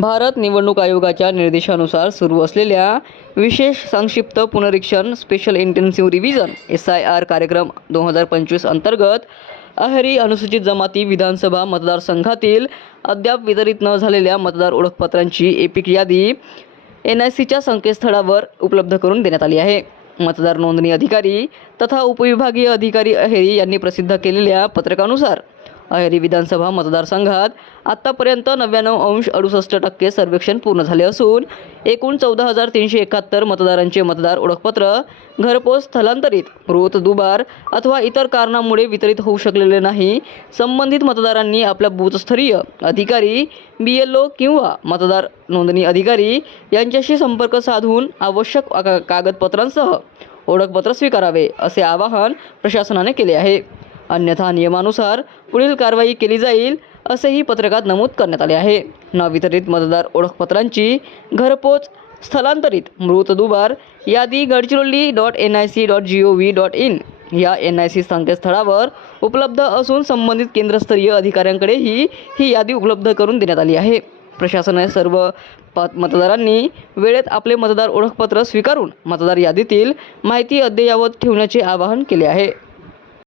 भारत निवडणूक आयोगाच्या निर्देशानुसार सुरू असलेल्या विशेष संक्षिप्त पुनरीक्षण स्पेशल इंटेन्सिव्ह रिव्हिजन SIR कार्यक्रम 2025 अंतर्गत अहेरी अनुसूचित जमाती विधानसभा मतदारसंघातील अद्याप वितरित न झालेल्या मतदार ओळखपत्रांची एपिक यादी NICच्या संकेतस्थळावर उपलब्ध करून देण्यात आली आहे. मतदार नोंदणी अधिकारी तथा उपविभागीय अधिकारी अहेरी यांनी प्रसिद्ध केलेल्या पत्रकानुसार अहेरी विधानसभा मतदारसंघात आत्तापर्यंत 99.68% सर्वेक्षण पूर्ण झाले असून एकूण 14,371 मतदारांचे मतदार ओळखपत्र घरपोच, स्थलांतरित, मृत, दुबार अथवा इतर कारणामुळे वितरित होऊ शकलेले नाही. संबंधित मतदारांनी आपल्या बूथस्तरीय अधिकारी, BLO किंवा मतदार नोंदणी अधिकारी यांच्याशी संपर्क साधून आवश्यक कागदपत्रांसह ओळखपत्र स्वीकारावे असे आवाहन प्रशासनाने केले आहे. अन्यथा नियमानुसार पुढील कारवाई केली जाईल असेही पत्रकात नमूद करण्यात आले आहे. न वितरित मतदार ओळखपत्रांची घरपोच, स्थलांतरित, मृत, दुबार यादी gadchiroli.nic.gov.in या NIC संकेतस्थळावर उपलब्ध असून संबंधित केंद्रस्तरीय अधिकाऱ्यांकडेही ही यादी उपलब्ध करून देण्यात आली आहे. प्रशासनाने सर्व मतदारांनी वेळेत आपले मतदार ओळखपत्र स्वीकारून मतदार यादीतील माहिती अद्ययावत ठेवण्याचे आवाहन केले आहे.